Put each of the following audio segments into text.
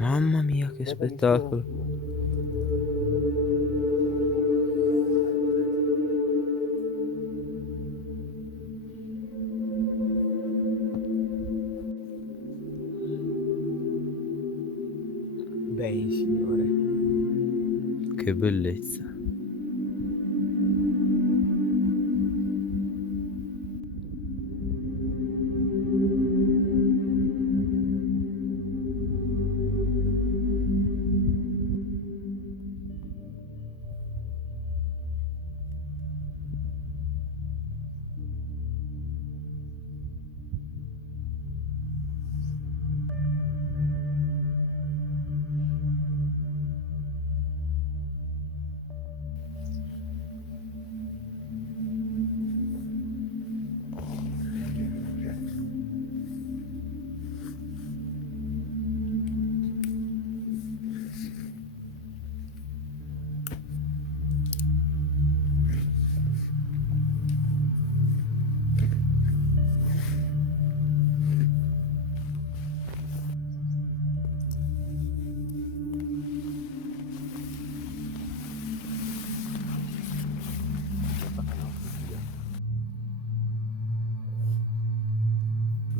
Mamma mia, che spettacolo. Bei signore. Che bellezza.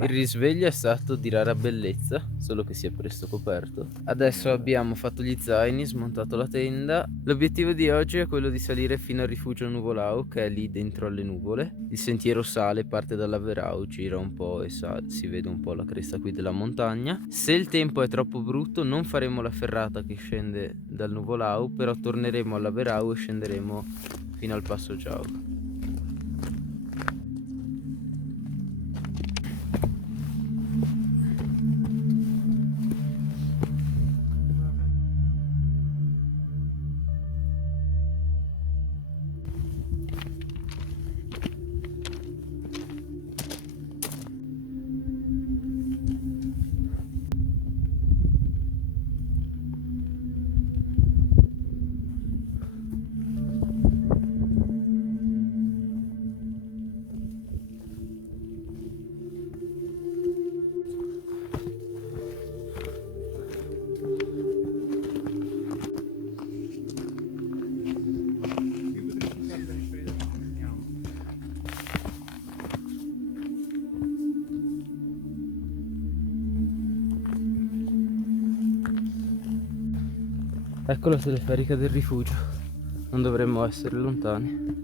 Il risveglio è stato di rara bellezza, solo che si è presto coperto. Adesso abbiamo fatto gli zaini, smontato la tenda. L'obiettivo di oggi è quello di salire fino al rifugio Nuvolao, che è lì dentro alle nuvole. Il sentiero sale, parte dall'Averau, gira un po' e si vede un po' la cresta qui della montagna. Se il tempo è troppo brutto non faremo la ferrata che scende dal Nuvolao, però torneremo all'Averau e scenderemo fino al Passo Giauca. Ecco la teleferica del rifugio, non dovremmo essere lontani.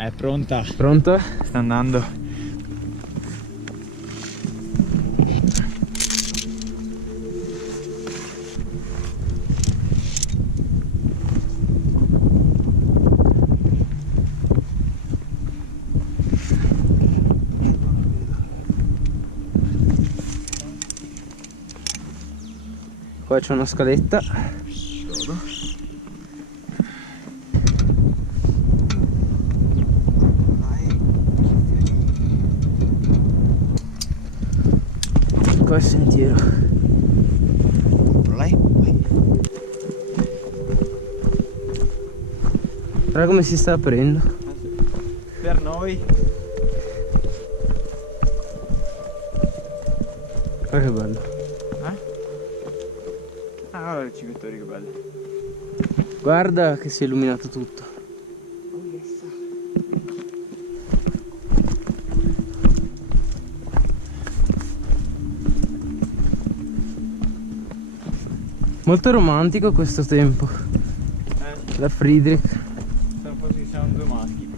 È pronta. Pronto? Sta andando. Qua c'è una scaletta. Qua è il sentiero. Vai. Guarda come si sta aprendo. Per noi Guarda che bello. Ah, guarda i cimetieri che belli. Guarda che si è illuminato tutto. Oh yes. Molto romantico questo tempo. Da Friedrich. Forse siamo due maschi.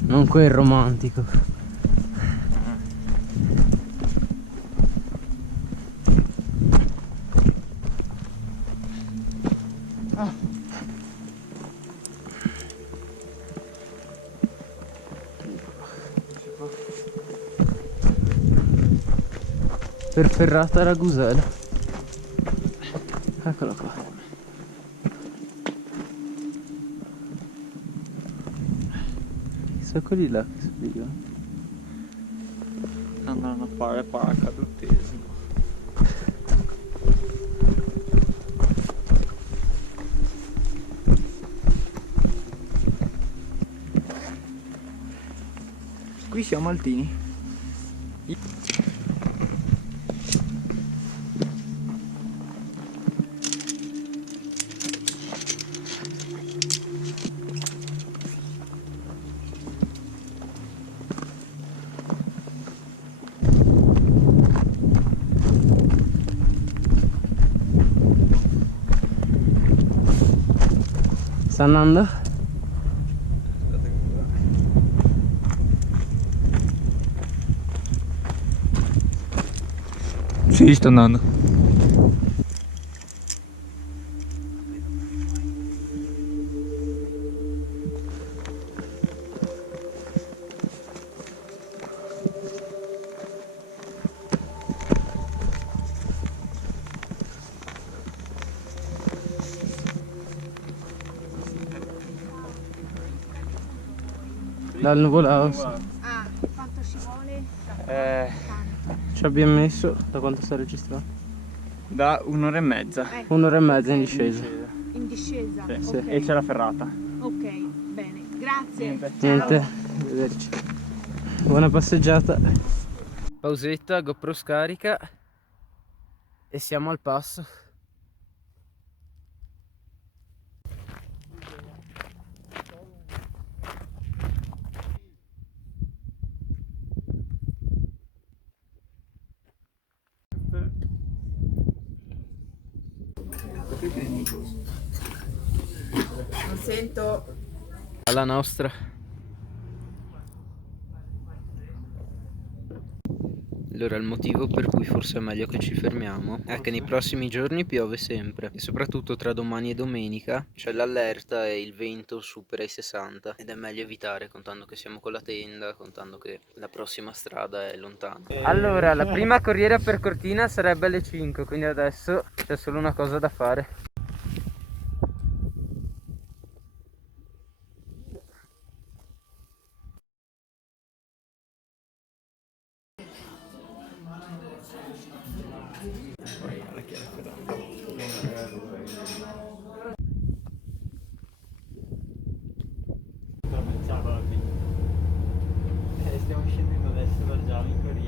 Non quel romantico. Per Ferrata Ragusela. Eccolo qua. Chissà quelli là che salivano. Andranno a fare paracadutesimo. Qui siamo altini. Sta andando? Sì, sto andando. Dal Nuvola. Ah, quanto ci vuole? Ci abbiamo messo. Da quanto sta registrando? Da un'ora e mezza. Un'ora e mezza in discesa. In discesa? Sì. Ok. E c'è la ferrata. Ok, bene. Grazie. Niente. Ciao. Niente, arrivederci. Buona passeggiata. Pausetta, GoPro scarica. E siamo al passo. Non sento. Alla nostra. Allora, il motivo per cui forse è meglio che ci fermiamo è che nei prossimi giorni piove sempre e soprattutto tra domani e domenica c'è l'allerta e il vento supera i 60 ed è meglio evitare, contando che siamo con la tenda, contando che la prossima strada è lontana. Allora, la prima corriera per Cortina sarebbe alle 5, quindi adesso c'è solo una cosa da fare. Stiamo scendendo adesso da Giavi in corriera.